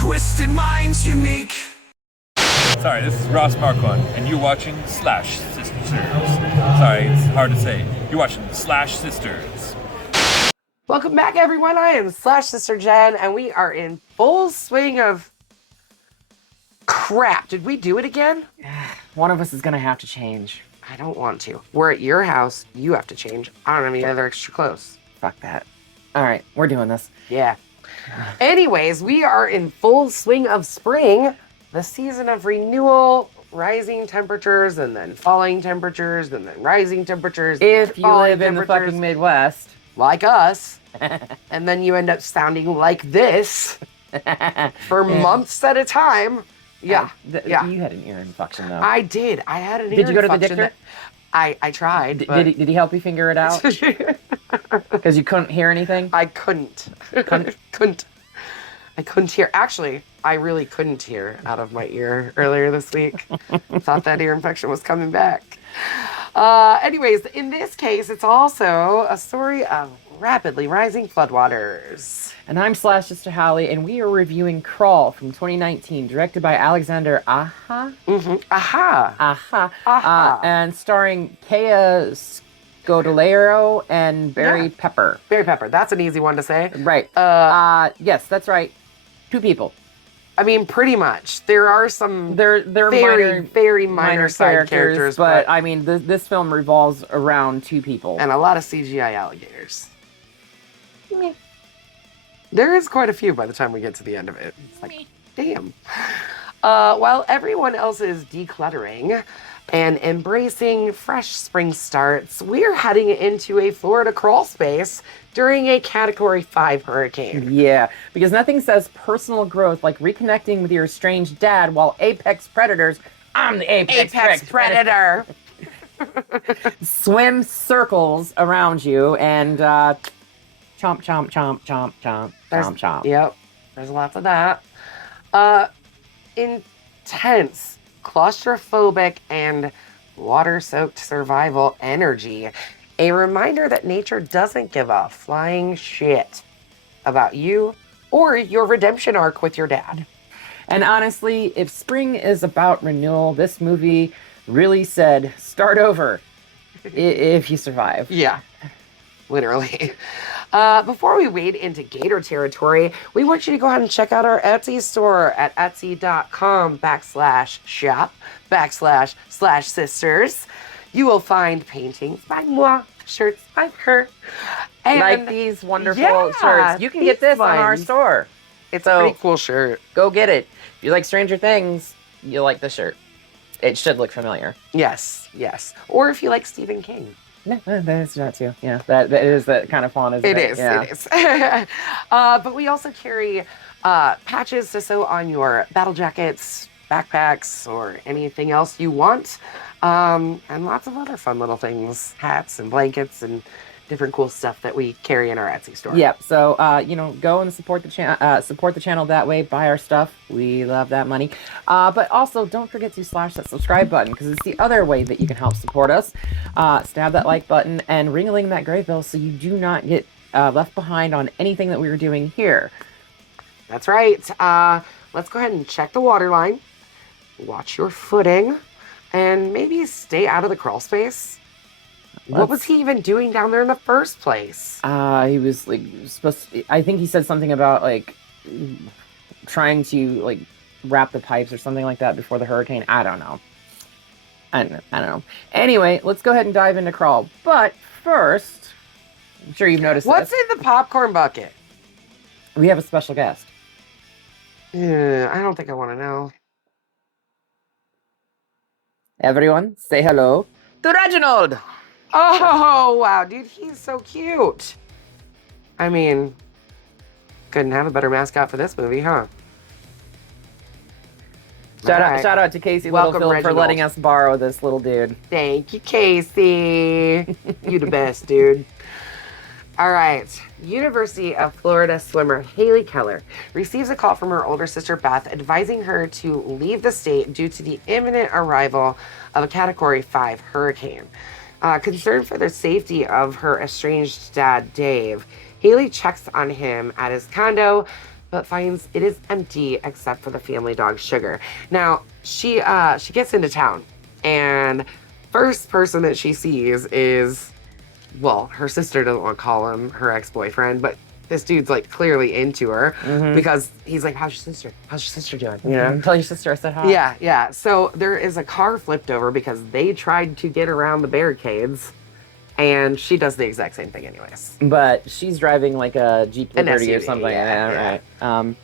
twisted minds unique. Sorry, this is Ross Marquand, and you're watching Slash Sisters. Sorry, it's hard to say. You're watching Slash Sisters. Welcome back, everyone. I am Slash Sister Jen, and we are in full swing of crap. Did we do it again? One of us is gonna have to change. I don't want to. We're at your house. You have to change. I don't have any other extra clothes. Fuck that. All right, we're doing this. Yeah. Anyways, we are in full swing of spring, the season of renewal, rising temperatures, and then falling temperatures, and then rising temperatures. If you falling live in the temperatures, fucking Midwest. like us, and then you end up sounding like this for months at a time. Yeah. Yeah. You had an ear infection, though. I did. I had an ear Did you go to the infection doctor? I tried. Did he help you figure it out? Because you couldn't hear anything? I couldn't. I couldn't hear. Actually, I really couldn't hear out of my ear earlier this week. Thought that ear infection was coming back. Anyways, in this case, it's also a story of rapidly rising floodwaters. And I'm Slash Sister Hallie, and we are reviewing Crawl from 2019, directed by Alexander Aha. Mm-hmm. Aha. And starring Kea Scodelario and Barry Pepper. Barry Pepper. That's an easy one to say. Right. Yes, that's right. 2 people. I mean, pretty much. There are some They're very minor side characters, but I mean, this film revolves around 2 people. and a lot of CGI alligators. There is quite a few by the time we get to the end of it. It's like, damn. While everyone else is decluttering and embracing fresh spring starts, we're heading into a Florida crawl space during a Category 5 hurricane. Yeah, because nothing says personal growth like reconnecting with your estranged dad while apex predators, I'm the apex predator. swim circles around you and chomp, chomp, chomp, chomp, chomp, chomp, chomp. Yep, there's lots of that. Intense, claustrophobic, and water-soaked survival energy. A reminder that nature doesn't give a flying shit about you or your redemption arc with your dad. And honestly, if spring is about renewal, this movie really said, start over if you survive. Yeah, literally. Before we wade into gator territory, we want you to go ahead and check out our Etsy store at etsy.com/shop//sisters. You will find paintings by moi, shirts by her, and Like these wonderful shirts. You can get this on our store. It's a pretty cool shirt. Go get it. If you like Stranger Things, you'll like the shirt. It should look familiar. Yes. Or if you like Stephen King. No, that's that too. Yeah, that is that kind of font, isn't it? It is. Yeah. It is. But we also carry patches to sew on your battle jackets, backpacks, or anything else you want. And lots of other fun little things, hats and blankets and different cool stuff that we carry in our Etsy store. Yep. So, go and support the channel that way. Buy our stuff. We love that money. But also, don't forget to slash that subscribe button because it's the other way that you can help support us. Stab that like button and ring-a-ling that gray bell so you do not get left behind on anything that we are doing here. That's right. Let's go ahead and check the water line. Watch your footing. And maybe stay out of the crawl space. What was he even doing down there in the first place? He was like supposed to, I think he said something about like trying to like wrap the pipes or something like that before the hurricane. I don't know. I don't know. Anyway, let's go ahead and dive into Crawl. But first, I'm sure you've noticed What's this. in the popcorn bucket? We have a special guest. I don't think I want to know. Everyone, say hello to Reginald. Oh, wow, dude, he's so cute. I mean, couldn't have a better mascot for this movie, huh? Shout out to Casey Welcome, Littlefield for Reginald. letting us borrow this little dude. Thank you, Casey. You the best, dude. All right. University of Florida swimmer Haley Keller receives a call from her older sister Beth advising her to leave the state due to the imminent arrival of a Category 5 hurricane. Concerned for the safety of her estranged dad, Dave, Haley checks on him at his condo but finds it is empty except for the family dog Sugar. Now, she gets into town, and first person that she sees is, well, her sister doesn't want to call him her ex-boyfriend, but this dude's like clearly into her because he's like, how's your sister? How's your sister doing? You know? Tell your sister I said hi. Yeah, yeah. So there is a car flipped over because they tried to get around the barricades, and she does the exact same thing anyways. But she's driving like a Jeep An Liberty or SUV, something. yeah. Right.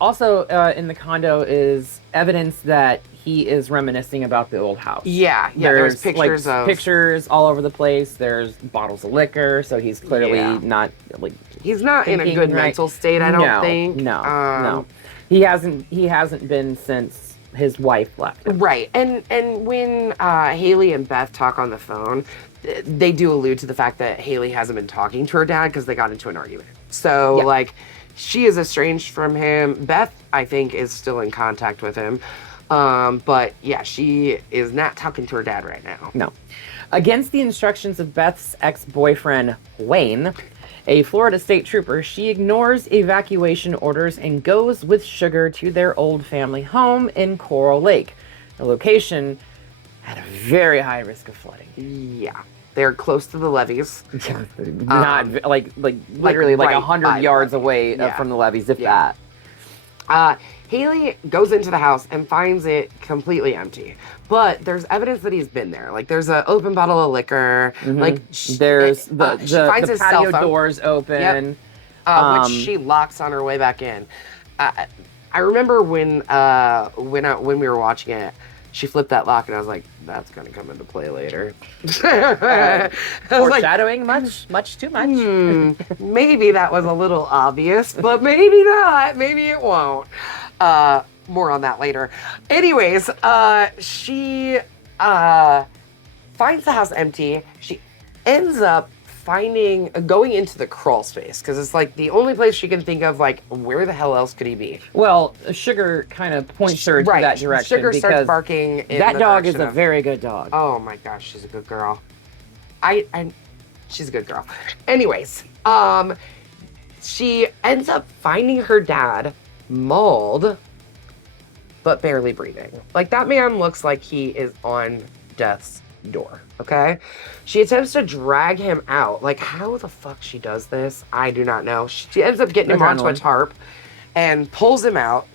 Also, in the condo is evidence that he is reminiscing about the old house. Yeah, there's pictures like, of pictures all over the place. There's bottles of liquor, so he's clearly not like he's not in a good mental state, I don't think. No. He hasn't been since his wife left him. Right. And when Haley and Beth talk on the phone, they do allude to the fact that Haley hasn't been talking to her dad because they got into an argument. So like she is estranged from him. Beth, I think, is still in contact with him. But yeah, she is not talking to her dad right now. No. Against the instructions of Beth's ex-boyfriend, Wayne, a Florida state trooper, she ignores evacuation orders and goes with Sugar to their old family home in Coral Lake, a location at a very high risk of flooding. Yeah. They're close to the levees. Not like literally like 100 yards away from the levees, if that. Haley goes into the house and finds it completely empty. But there's evidence that he's been there. Like there's an open bottle of liquor. Like there's she finds his patio cell phone. doors open. Which she locks on her way back in. I remember when we were watching it, she flipped that lock, and I was like, "That's gonna come into play later." Foreshadowing, much too much. Maybe that was a little obvious, but maybe not. Maybe it won't. More on that later. Anyways, she finds the house empty. She ends up going into the crawl space because it's like the only place she can think of, like, where the hell else could he be? Well, Sugar kind of points her to that direction. Sugar starts barking in that the dog is direction a very good dog. Oh my gosh, she's a good girl. She's a good girl. Anyways, she ends up finding her dad mauled, but barely breathing. Like, that man looks like he is on death's door, okay? She attempts to drag him out. Like, how the fuck she does this, I do not know. She ends up getting him onto a tarp and pulls him out,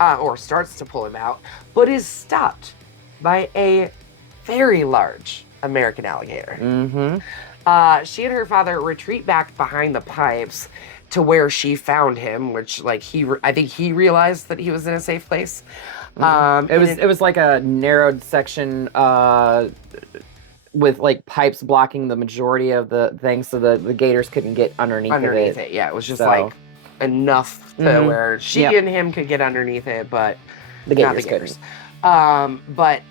or starts to pull him out, but is stopped by a very large American alligator. She and her father retreat back behind the pipes to where she found him, which, like, I think he realized that he was in a safe place. It was like a narrowed section with like pipes blocking the majority of the thing, so the gators couldn't get underneath it. Yeah, it was just like enough to where she and him could get underneath it, but the gators couldn't. But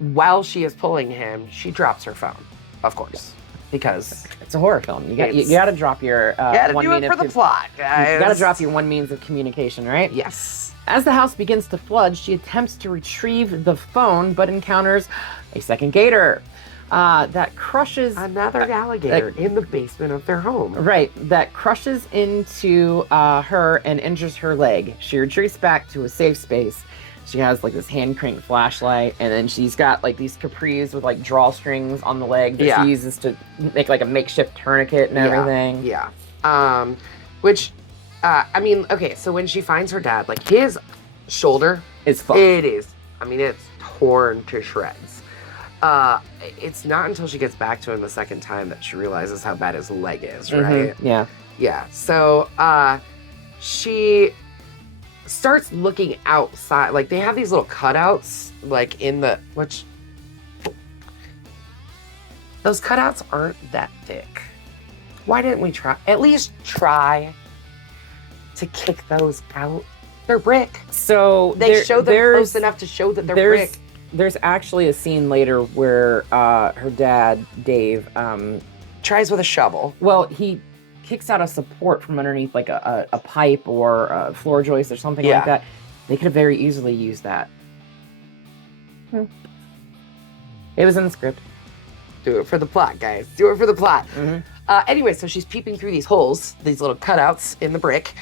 while she is pulling him, she drops her phone, of course, because it's a horror film. You got to drop your one means for the plot, guys. You got to drop your one means of communication, right? Yes. As the house begins to flood, she attempts to retrieve the phone, but encounters a second gator that crushes another alligator in the basement of their home. Right, that crushes into her and injures her leg. She retreats back to a safe space. She has like this hand crank flashlight, and then she's got like these capris with like drawstrings on the leg that she uses to make like a makeshift tourniquet and everything. Yeah. Which, I mean, okay, so when she finds her dad, like, his shoulder is fucked. It is. I mean, it's torn to shreds. It's not until she gets back to him the second time that she realizes how bad his leg is, right? Yeah. Yeah. So, she starts looking outside. Like, they have these little cutouts, like, those cutouts aren't that thick. Why didn't we at least try to kick those out? They're brick. So they show them close enough to show that they're brick. There's actually a scene later where her dad, Dave, tries with a shovel. Well, he kicks out a support from underneath like a pipe or a floor joist or something like that. They could have very easily used that. It was in the script. Do it for the plot, guys. Do it for the plot. Anyway, so she's peeping through these holes, these little cutouts in the brick,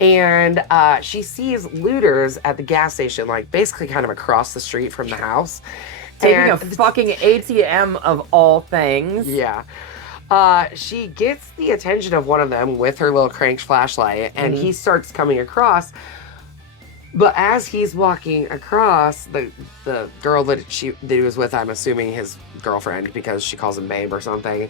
And she sees looters at the gas station, like basically kind of across the street from the house. Taking And- a fucking ATM of all things. Yeah. She gets the attention of one of them with her little cranked flashlight, and he starts coming across. But as he's walking across, the girl that he was with, I'm assuming his girlfriend because she calls him babe or something,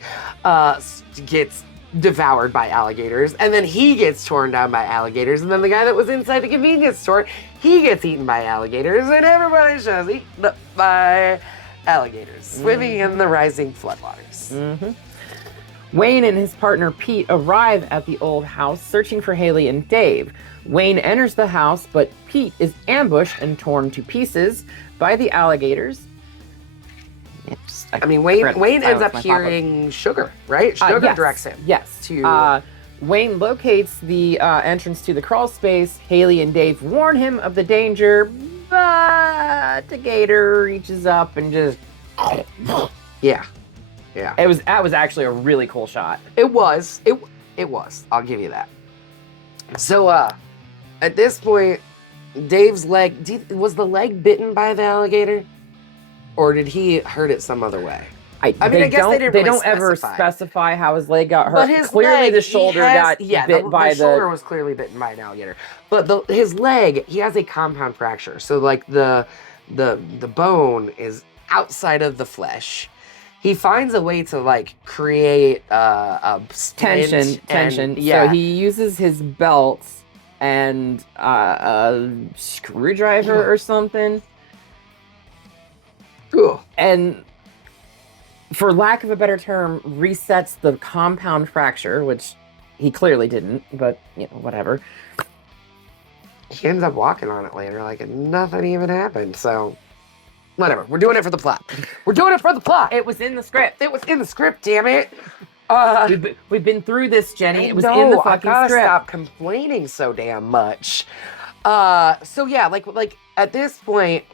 gets devoured by alligators, and then he gets torn down by alligators, and then the guy that was inside the convenience store, he gets eaten by alligators, and everybody shows eaten up by alligators swimming in the rising floodwaters. Wayne and his partner Pete arrive at the old house searching for Haley and Dave. Wayne enters the house, but Pete is ambushed and torn to pieces by the alligators. I mean, Wayne ends up hearing Sugar, right? Sugar yes, directs him. Yes. To Wayne locates the entrance to the crawl space. Haley and Dave warn him of the danger, but the gator reaches up and just... Yeah. That was actually a really cool shot. It was. It was. I'll give you that. So, at this point, Dave's leg... was the leg bitten by the alligator? Or did he hurt it some other way? I guess they didn't really ever specify how his leg got hurt. But his clearly leg, the shoulder got bit by the shoulder was clearly bitten by an alligator. But his leg, he has a compound fracture. So like the bone is outside of the flesh. He finds a way to like create a tension. Yeah. So he uses his belt and a screwdriver or something. Cool. And for lack of a better term, resets the compound fracture, which he clearly didn't, but whatever. He ends up walking on it later, like nothing even happened. So, whatever. We're doing it for the plot. We're doing it for the plot. It was in the script. It was in the script. Damn it. We've been through this, Jenny. It was in the fucking I gotta script. stop complaining so damn much. So yeah, like at this point,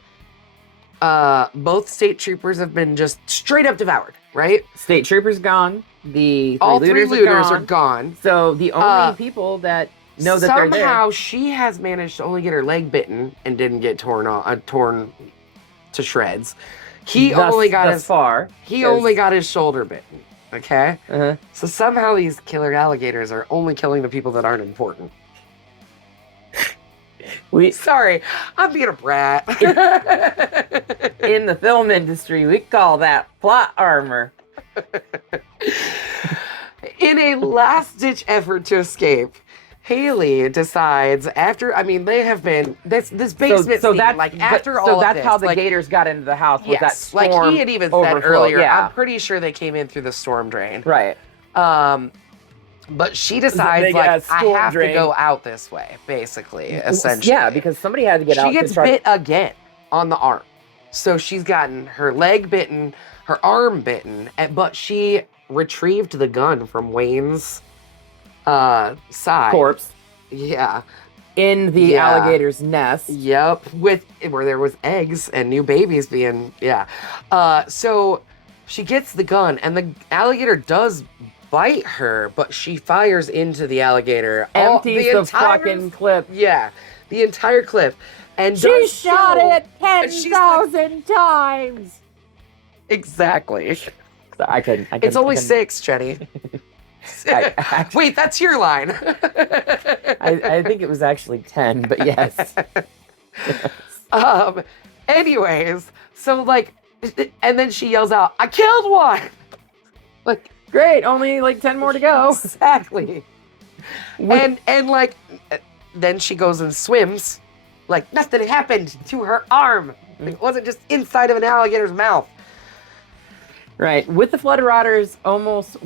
both state troopers have been just straight up devoured, right? State troopers gone. All three looters are gone. So the only people that know that they're there. Somehow she has managed to only get her leg bitten and didn't get torn to shreds. He only got his shoulder bitten. Okay? Uh-huh. So somehow these killer alligators are only killing the people that aren't important. Sorry, I'm being a brat. In the film industry, we call that plot armor. In a last-ditch effort to escape, Haley decides they have been this basement scene, after all of this. So that's how the gators got into the house. Was that storm like he had even overflow. said earlier. Yeah. I'm pretty sure they came in through the storm drain. Right. But she decides, I have to go out this way, basically, essentially. Yeah, because somebody had to get out. She gets bit again on the arm. So she's gotten her leg bitten, her arm bitten, but she retrieved the gun from Wayne's side. Corpse. Yeah. In the alligator's nest. Yep. Where there was eggs and new babies being, so she gets the gun, and the alligator does bite her, but she fires into the alligator. Empties the fucking clip. Yeah, the entire clip. And she shot it 10,000 times. Exactly. I couldn't. It's only 6, Jenny. Wait, that's your line. I think it was actually 10, but yes. Anyways, so and then she yells out, "I killed one!" Like, great, only 10 more to go. Exactly. And then she goes and swims. Like nothing happened to her arm. It wasn't just inside of an alligator's mouth. Right. With the floodwaters almost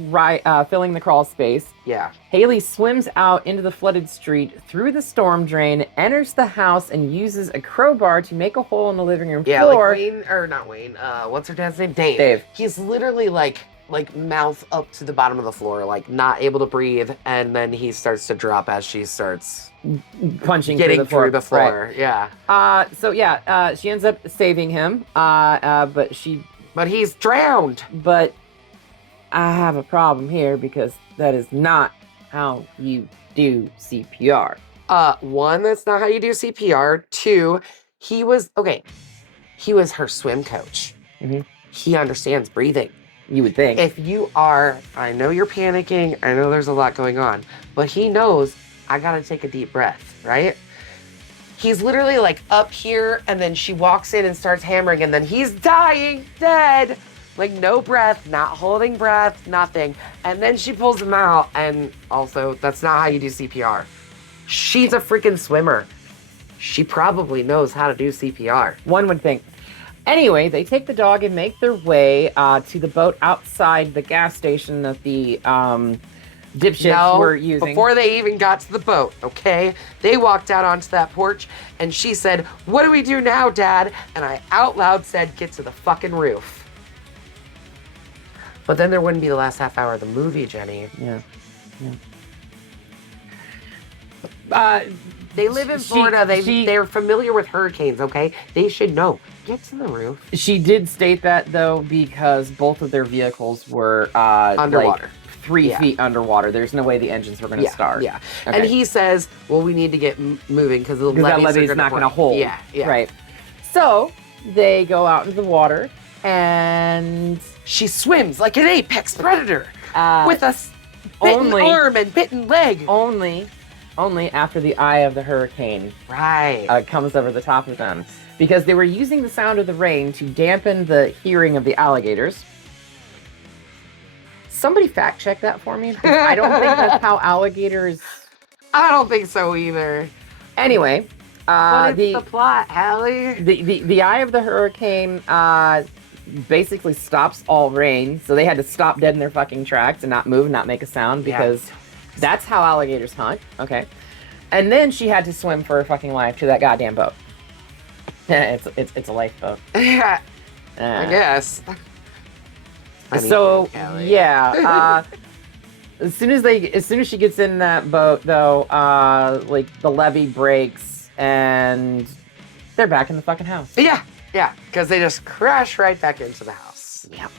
filling the crawl space, Haley swims out into the flooded street through the storm drain, enters the house, and uses a crowbar to make a hole in the living room floor. Not Wayne. What's her dad's name? Dave. Dave. He's literally like mouth up to the bottom of the floor, not able to breathe, and then he starts to drop as she starts getting through the floor. Right. Yeah. She ends up saving him, But he's drowned. But I have a problem here because that is not how you do CPR. One, that's not how you do CPR. Two, he was her swim coach. Mhm. He understands breathing. You would think. If you are, I know you're panicking, I know there's a lot going on, but he knows I gotta take a deep breath, right? He's literally like up here, and then she walks in and starts hammering, and then he's dying, dead. Like no breath, not holding breath, nothing. And then she pulls him out, and also, that's not how you do CPR. She's a freaking swimmer. She probably knows how to do CPR. One would think. Anyway, they take the dog and make their way to the boat outside the gas station that the dipshits were using. Before they even got to the boat, okay? They walked out onto that porch, and she said, "What do we do now, Dad?" And I out loud said, "Get to the fucking roof." But then there wouldn't be the last half hour of the movie, Jenny. Yeah. They live in Florida. They're familiar with hurricanes, okay? They should know. Get to the roof. She did state that, though, because both of their vehicles were Underwater. Like 3 feet underwater. There's no way the engines were going to start. Yeah. Okay. And he says, well, we need to get moving because the that levees levee's are not going to hold. Yeah. Right. So they go out into the water, and she swims like an apex predator with a bitten only- arm and bitten leg. only after the eye of the hurricane Right. comes over the top of them. Because they were using the sound of the rain to dampen the hearing of the alligators. Somebody fact check that for me, because I don't think that's how alligators... I don't think so either. Anyway, But it's the plot, Hallie. the eye of the hurricane basically stops all rain, so they had to stop dead in their fucking tracks and not move, not make a sound, because that's how alligators hunt. Okay. And then she had to swim for her fucking life to that goddamn boat. It's a lifeboat. Yeah, I guess. So Hallie. yeah, as soon as she gets in that boat, though, like the levee breaks and they're back in the fucking house. Yeah, because they just crash right back into the house. Yep.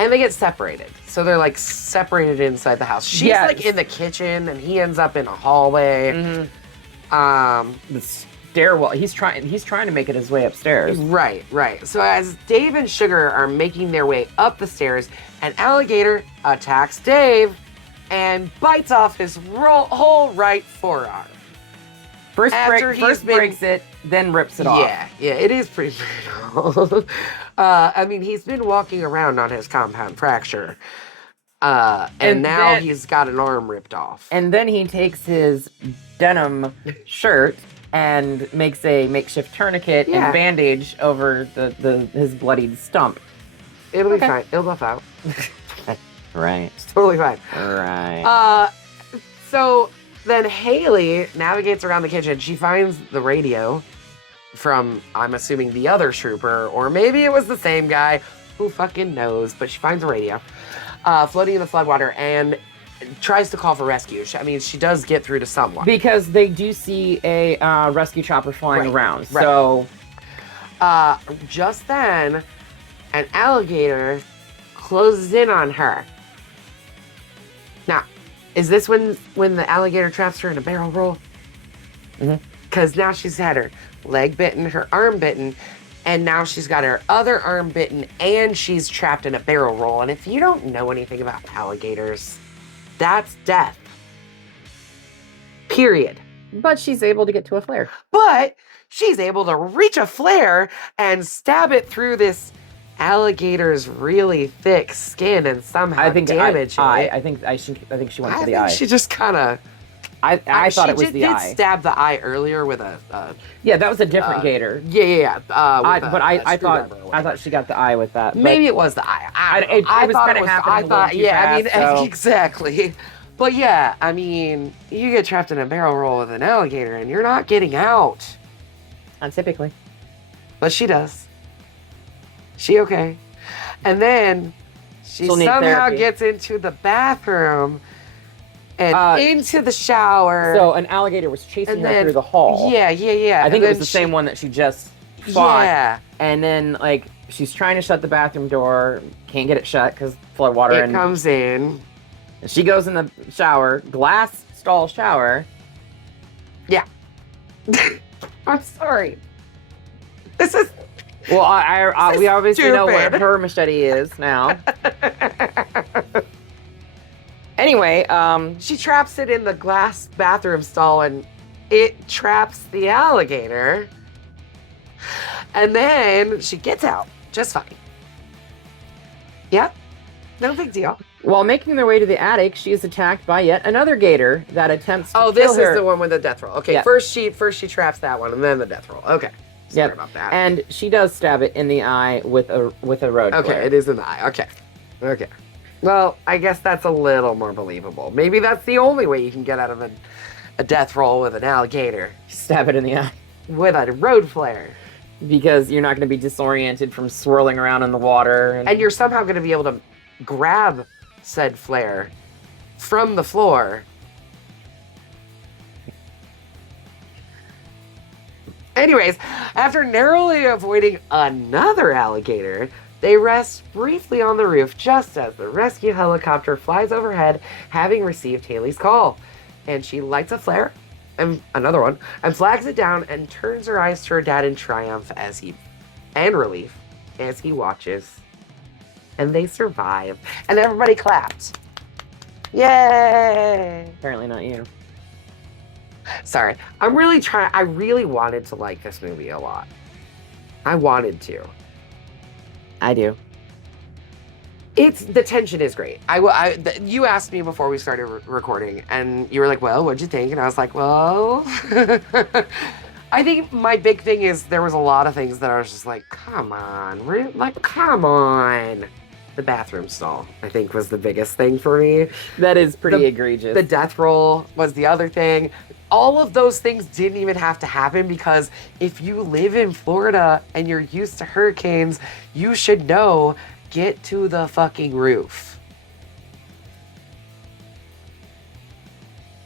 And they get separated. So they're like separated inside the house. She's like in the kitchen and he ends up in a hallway. The stairwell. He's trying to make it his way upstairs. Right. So as Dave and Sugar are making their way up the stairs, an alligator attacks Dave and bites off his whole right forearm. First breaks it, then rips it off. Yeah, it is pretty brutal. I mean, he's been walking around on his compound fracture. And now he's got an arm ripped off. And then he takes his denim shirt and makes a makeshift tourniquet and bandage over his bloodied stump. It'll be fine. It'll buff out. Right. It's totally fine. Right. So then Haley navigates around the kitchen. She finds the radio from, I'm assuming, the other trooper, or maybe it was the same guy. Who fucking knows? But she finds a radio floating in the floodwater and tries to call for rescue. She does get through to someone. Because they do see a rescue chopper flying around. Right. So, just then, an alligator closes in on her. Now, is this when the alligator traps her in a barrel roll? Because now she's had her leg bitten, her arm bitten, and now she's got her other arm bitten, and she's trapped in a barrel roll. And if you don't know anything about alligators, that's death. Period. but she's able to get to a flare. But she's able to reach a flare and stab it through this alligator's really thick skin and somehow damage it. I think she went for the eye. She just kind of. I thought it was the eye. She did stab the eye earlier with a. Yeah, that was a different gator. Yeah. I thought she got the eye with that. Maybe it was the eye. It was kind of happening. Exactly. But yeah, I mean, you get trapped in a barrel roll with an alligator and you're not getting out. Untypically. But she does. She okay. And then she somehow gets into the bathroom and into the shower. So an alligator was chasing her through the hall. Yeah. I think it was the same one that she just fought. Yeah. And then, like, she's trying to shut the bathroom door, can't get it shut because flood water. It comes in. She goes in the shower, glass stall shower. Yeah. I'm sorry. This is Well, we obviously know where stupid. her machete is now. Anyway, she traps it in the glass bathroom stall and it traps the alligator. And then she gets out just fine. Yeah, no big deal. while making their way to the attic, she is attacked by yet another gator that attempts to Oh, kill this her. is the one with the death roll. Okay, Yeah. first she traps that one and then the death roll. Okay. Sorry Yep. about that. And she does stab it in the eye with a road Okay, flare. it is in the eye. Okay. Okay. Well, I guess that's a little more believable. Maybe that's the only way you can get out of a death roll with an alligator. Stab it in the eye. With a road flare. Because you're not going to be disoriented from swirling around in the water. And you're somehow going to be able to grab said flare from the floor. Anyways, after narrowly avoiding another alligator, they rest briefly on the roof just as the rescue helicopter flies overhead, having received Haley's call. And she lights a flare, and another one, and flags it down and turns her eyes to her dad in triumph and relief as he watches. And they survive. And everybody clapped. Yay! Apparently not you. Sorry. I really wanted to like this movie a lot. I wanted to. I do. The tension is great. You asked me before we started recording, and you were like, well, what'd you think? And I was like, well, I think my big thing is there was a lot of things that I was just like, come on. Come on. The bathroom stall, I think, was the biggest thing for me. That is pretty egregious. The death roll was the other thing. All of those things didn't even have to happen because if you live in Florida and you're used to hurricanes, you should know, get to the fucking roof.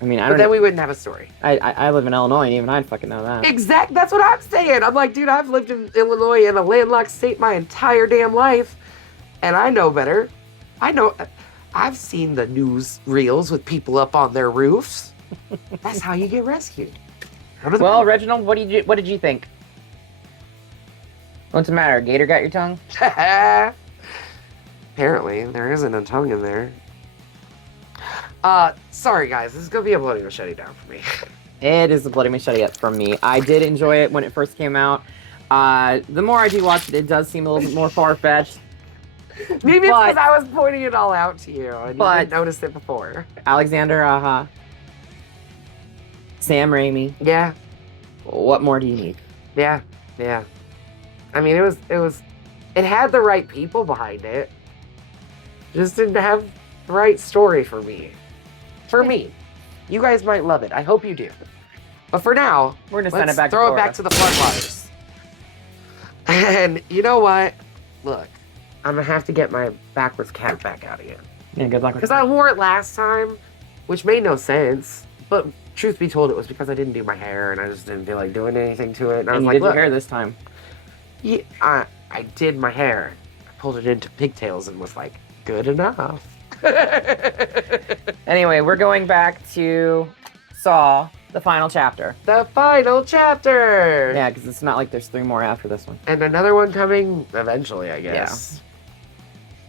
I mean, But then we wouldn't have a story. I live in Illinois, and even I'd fucking know that. Exactly. That's what I'm saying. I'm like, dude, I've lived in Illinois in a landlocked state my entire damn life, and I know better. I've seen the news reels with people up on their roofs. That's how you get rescued. Well, Reginald, what did you think? What's the matter? Gator got your tongue? Apparently, there isn't a tongue in there. Sorry guys, this is gonna be a bloody machete down for me. It is a bloody machete up from me. I did enjoy it when it first came out. The more I do watch it, it does seem a little bit more far-fetched. Maybe it's because I was pointing it all out to you and you didn't notice it before. Alexander Aja. Sam Raimi. Yeah. What more do you need? Yeah. I mean, it had the right people behind it. Just didn't have the right story for me. For me. You guys might love it. I hope you do. But for now, We're gonna send it back. throw it back to the floodwaters. And you know what? Look, I'm gonna have to get my backwards cap back out again. Yeah, good luck with Because that. I wore it last time, which made no sense. But truth be told, it was because I didn't do my hair and I just didn't feel like doing anything to it. And I was And you like, did your look, hair this time. yeah, I did my hair. I pulled it into pigtails and was like, good enough. Anyway, we're going back to Saw, the final chapter. The final chapter. Yeah, because it's not like there's 3 more after this one. And another one coming eventually, I guess.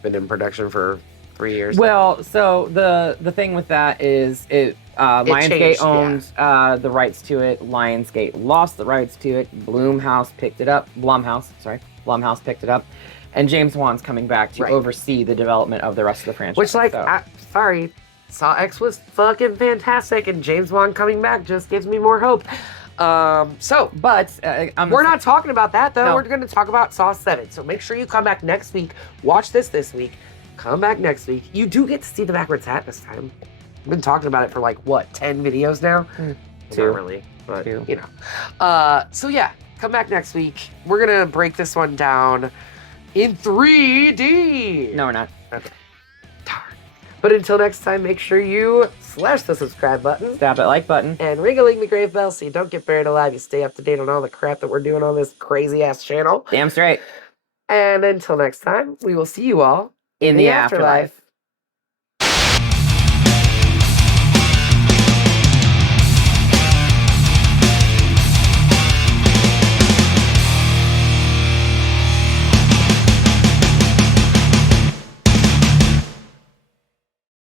Been in production for 3 years. Well, so the thing with that is Lionsgate changed, owned the rights to it. Lionsgate lost the rights to it. Blumhouse picked it up. Blumhouse picked it up. And James Wan's coming back to oversee the development of the rest of the franchise. Which, like, so. sorry, Saw X was fucking fantastic, and James Wan coming back just gives me more hope. But we're not talking about that, though. No. We're going to talk about Saw 7. So make sure you come back next week. Watch this week. Come back next week. You do get to see the backwards hat this time. I've been talking about it for, like, what, 10 videos now? 2. Not really, but, 2. you know. So, yeah, come back next week. We're going to break this one down in 3D. No, we're not. Okay. Darn. But until next time, make sure you slash the subscribe button Tap that like button. and ringling the grave bell so you don't get buried alive. You stay up to date on all the crap that we're doing on this crazy ass channel. Damn straight. And until next time, we will see you all In the afterlife.